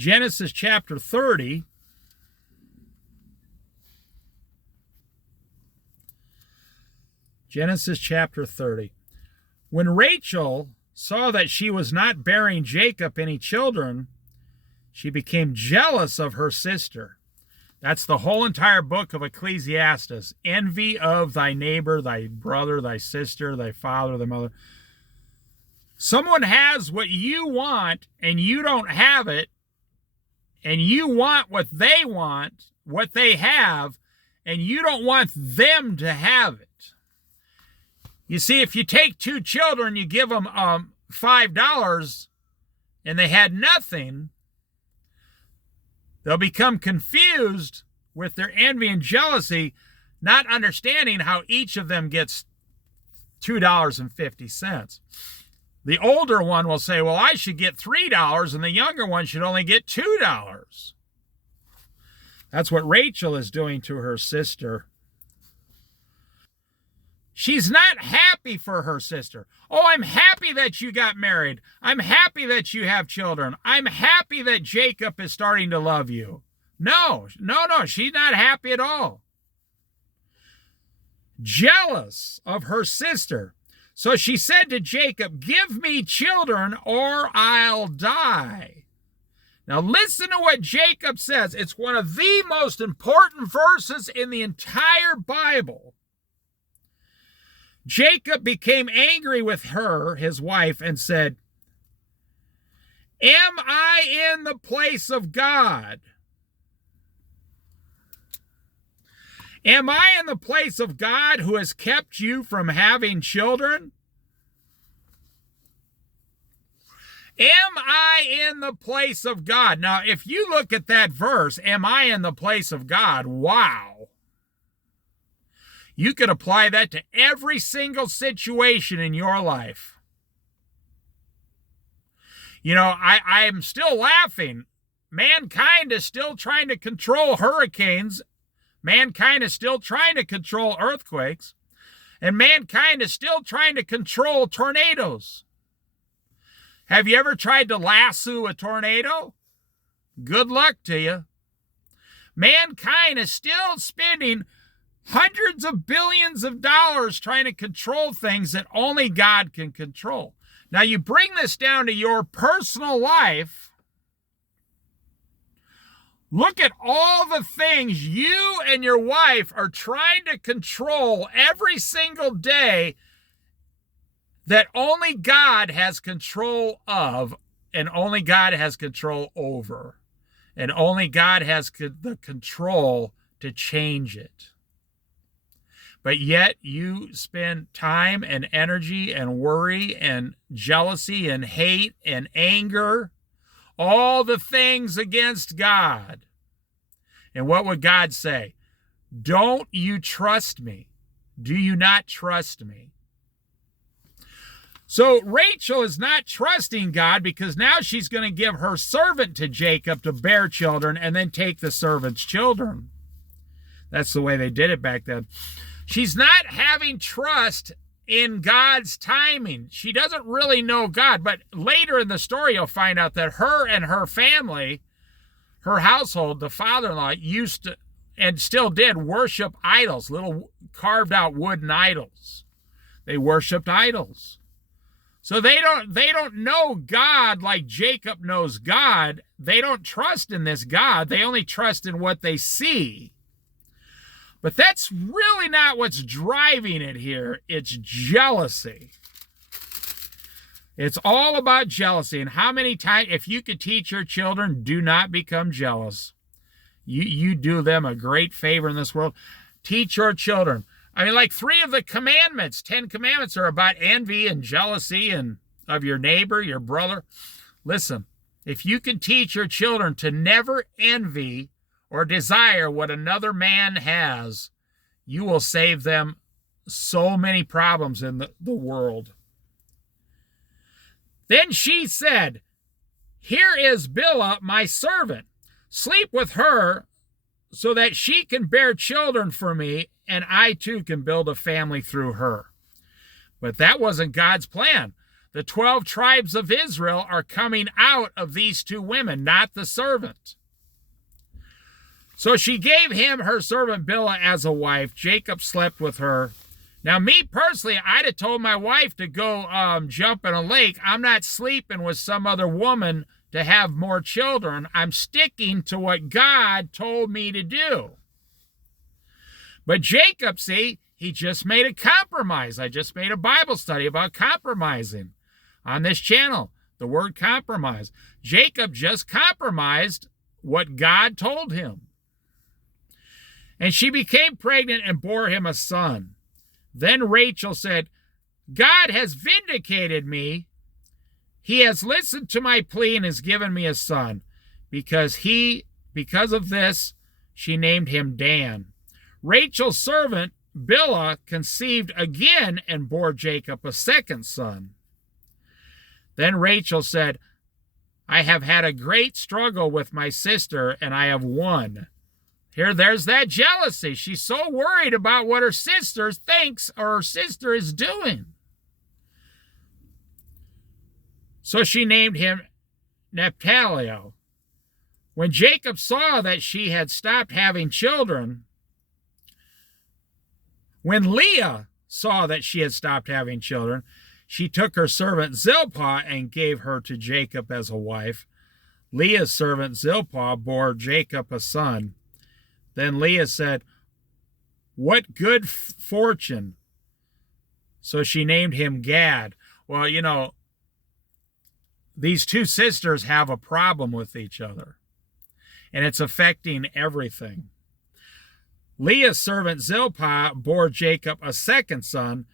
Genesis chapter 30. Genesis chapter 30. When Rachel saw that she was not bearing Jacob any children, she became jealous of her sister. That's the whole entire book of Ecclesiastes. Envy of thy neighbor, thy brother, thy sister, thy father, thy mother. Someone has what you want and you don't have it, and you want what they want, what they have, and you don't want them to have it. You see, if you take two children, you give them $5 and they had nothing, they'll become confused with their envy and jealousy, not understanding how each of them gets $2.50. The older one will say, well, I should get $3, and the younger one should only get $2. That's what Rachel is doing to her sister. She's not happy for her sister. Oh, I'm happy that you got married. I'm happy that you have children. I'm happy that Jacob is starting to love you. No, she's not happy at all. Jealous of her sister. So she said to Jacob, give me children or I'll die. Now listen to what Jacob says. It's one of the most important verses in the entire Bible. Jacob became angry with her, his wife, and said, am I in the place of God? Am I in the place of God who has kept you from having children? Am I in the place of God? Now, if you look at that verse, am I in the place of God? Wow. You could apply that to every single situation in your life. You know, I'm still laughing. Mankind is still trying to control hurricanes. Mankind is still trying to control earthquakes. And mankind is still trying to control tornadoes. Have you ever tried to lasso a tornado? Good luck to you. Mankind is still spending hundreds of billions of dollars trying to control things that only God can control. Now you bring this down to your personal life. Look at all the things you and your wife are trying to control every single day that only God has control of, and only God has control over, and only God has the control to change it. But yet you spend time and energy and worry and jealousy and hate and anger, all the things against God. And what would God say? Don't you trust me? Do you not trust me? So Rachel is not trusting God because now she's going to give her servant to Jacob to bear children and then take the servant's children. That's the way they did it back then. She's not having trust in God's timing. She doesn't really know God, but later in the story, you'll find out that her and her family, her household, the father-in-law, used to, and still did, worship idols, little carved out wooden idols. They worshiped idols. So they don't know God like Jacob knows God. They don't trust in this God. They only trust in what they see. But that's really not what's driving it here. It's jealousy. It's all about jealousy. And how many times, if you could teach your children, do not become jealous. You do them a great favor in this world. Teach your children. I mean, like 3 of the commandments, 10 commandments are about envy and jealousy and of your neighbor, your brother. Listen, if you can teach your children to never envy or desire what another man has, you will save them so many problems in the world. Then she said, here is Bilhah, my servant. Sleep with her so that she can bear children for me, and I too can build a family through her. But that wasn't God's plan. The 12 tribes of Israel are coming out of these two women, not the servant. So she gave him her servant Bilhah as a wife. Jacob slept with her. Now, me personally, I'd have told my wife to go jump in a lake. I'm not sleeping with some other woman to have more children. I'm sticking to what God told me to do. But Jacob, see, he just made a compromise. I just made a Bible study about compromising on this channel. The word compromise. Jacob just compromised what God told him. And she became pregnant and bore him a son. Then Rachel said, God has vindicated me. He has listened to my plea and has given me a son. Because of this, she named him Dan. Rachel's servant, Bilhah, conceived again and bore Jacob a second son. Then Rachel said, I have had a great struggle with my sister, and I have won. There's that jealousy. She's so worried about what her sister thinks or her sister is doing. So she named him Naphtali. When Jacob saw that she had stopped having children, when Leah saw that she had stopped having children, she took her servant Zilpah and gave her to Jacob as a wife. Leah's servant Zilpah bore Jacob a son. Then Leah said, what good fortune. So she named him Gad. Well, you know, these two sisters have a problem with each other, and it's affecting everything. Leah's servant Zilpah bore Jacob a second son.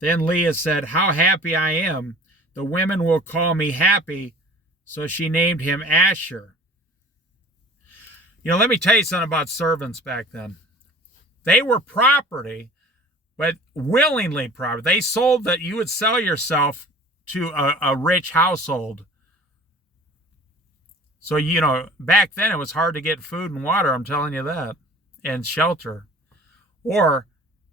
Then Leah said, how happy I am. The women will call me happy. So she named him Asher. You know, let me tell you something about servants back then. They were property, but willingly property. They sold that you would sell yourself to a rich household. So, you know, back then it was hard to get food and water, I'm telling you that, and shelter. Or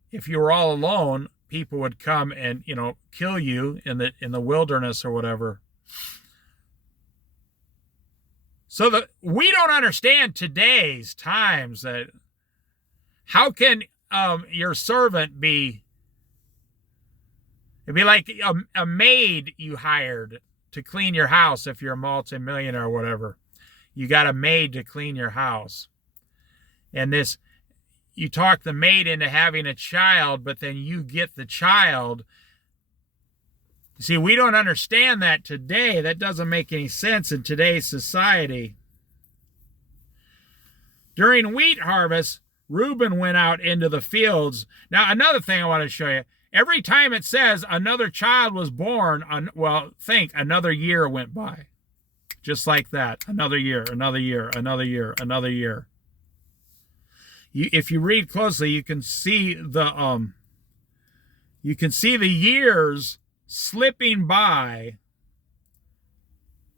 if you were all alone, people would come and, you know, kill you in the wilderness or whatever. So we don't understand today's times that how can your servant be, it'd be like a maid you hired to clean your house if you're a multimillionaire or whatever. You got a maid to clean your house. And this, you talk the maid into having a child, but then you get the child. See, we don't understand that today. That doesn't make any sense in today's society. During wheat harvest, Reuben went out into the fields. Now, another thing I want to show you. Every time it says another child was born, well, think another year went by. Just like that. Another year, another year, another year, another year. If you read closely, you can see the years slipping by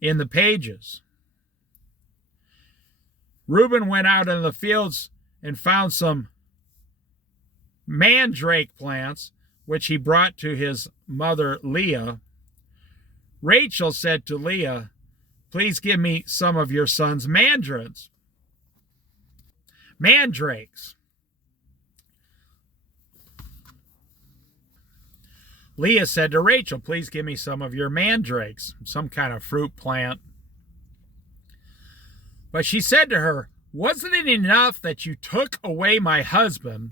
in the pages. Reuben went out into the fields and found some mandrake plants, which he brought to his mother Leah. Rachel said to Leah, please give me some of your son's mandrakes. Leah said to Rachel, please give me some of your mandrakes, some kind of fruit plant. But she said to her, wasn't it enough that you took away my husband?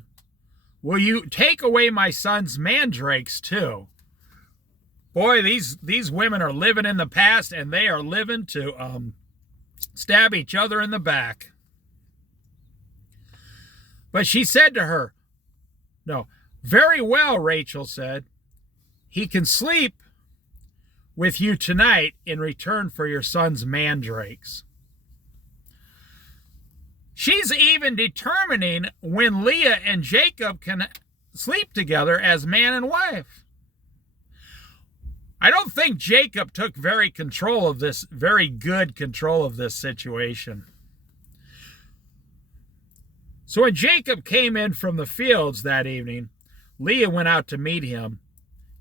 Will you take away my son's mandrakes too? Boy, these women are living in the past, and they are living to stab each other in the back. But she said to her, no, very well, Rachel said, he can sleep with you tonight in return for your son's mandrakes. She's even determining when Leah and Jacob can sleep together as man and wife. I don't think Jacob took very good control of this situation. So when Jacob came in from the fields that evening, Leah went out to meet him,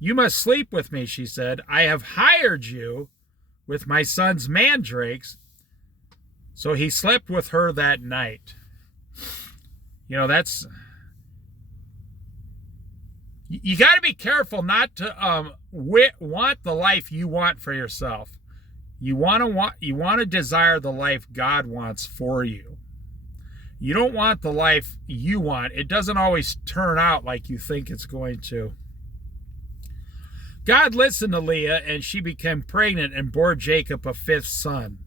You must sleep with me, she said. I have hired you with my son's mandrakes. So he slept with her that night. You know, that's... You got to be careful not to want the life you want for yourself. You want to desire the life God wants for you. You don't want the life you want. It doesn't always turn out like you think it's going to. God listened to Leah, and she became pregnant and bore Jacob a 5th son.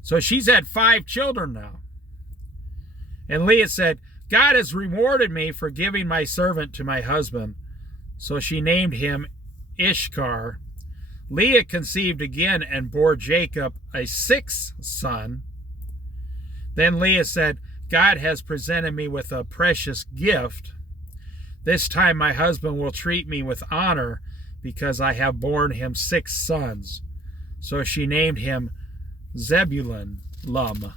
So she's had 5 children now. And Leah said, God has rewarded me for giving my servant to my husband. So she named him Ishkar. Leah conceived again and bore Jacob a 6th son. Then Leah said, God has presented me with a precious gift. This time my husband will treat me with honor because I have borne him 6 sons. So she named him Zebulun Lum.